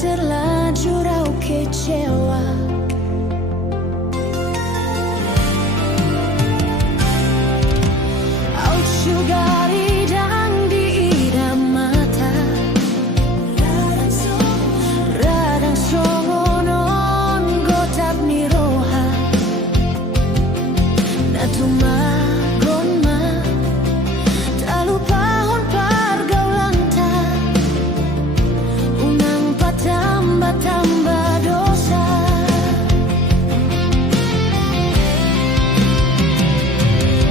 Terlanjur aku kecewa. Aku sugari dan diidam mata, radang songonon gotap niroha natuma gonma tak lupa hon pergaulan ta unang tambah dosa.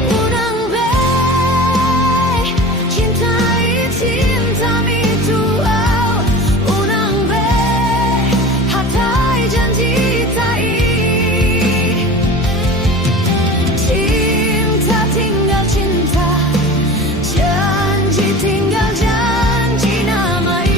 Unang be cintai cintami tuau, unang be hatai janji tai. Cinta tinggal cinta, janji tinggal janji namai.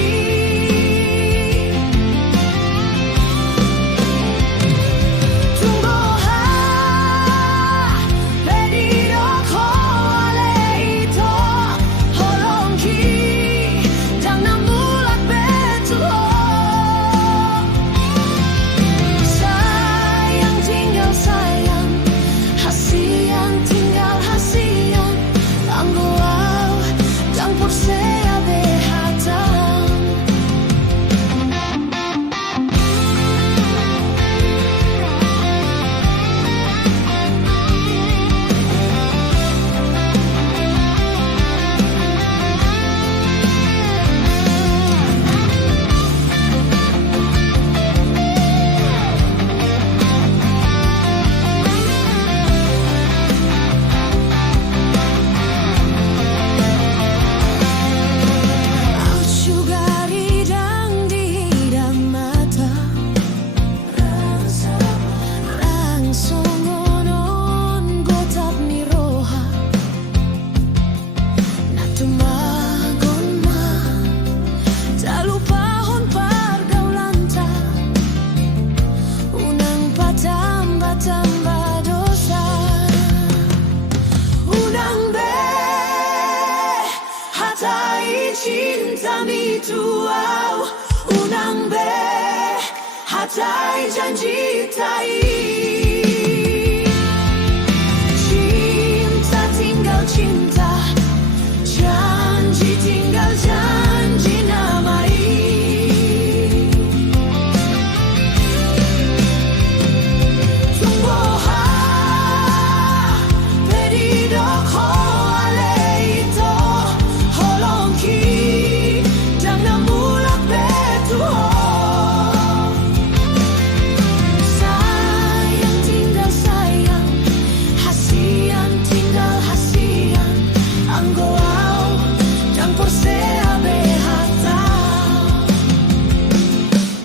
Tambah dosa.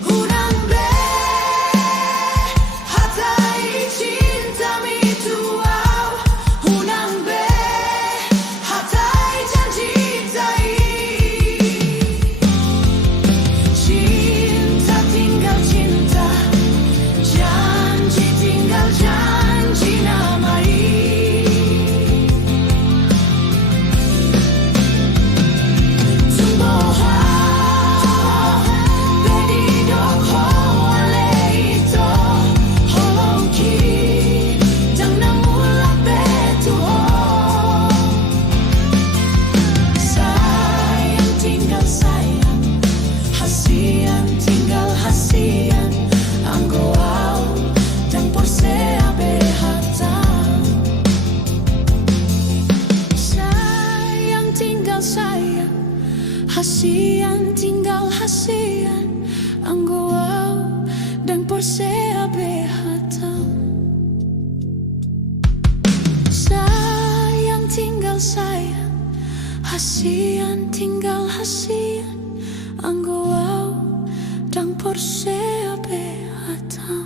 Unang be hatai cintami tuau, unang be hatai janji tai. Cinta tinggal cinta, janji tinggal janji namai. Hasian tinggal hasian anggoau dan porsea behatau. Sayang tinggal sayang, hasian tinggal hasian anggoau dan porsea behatau.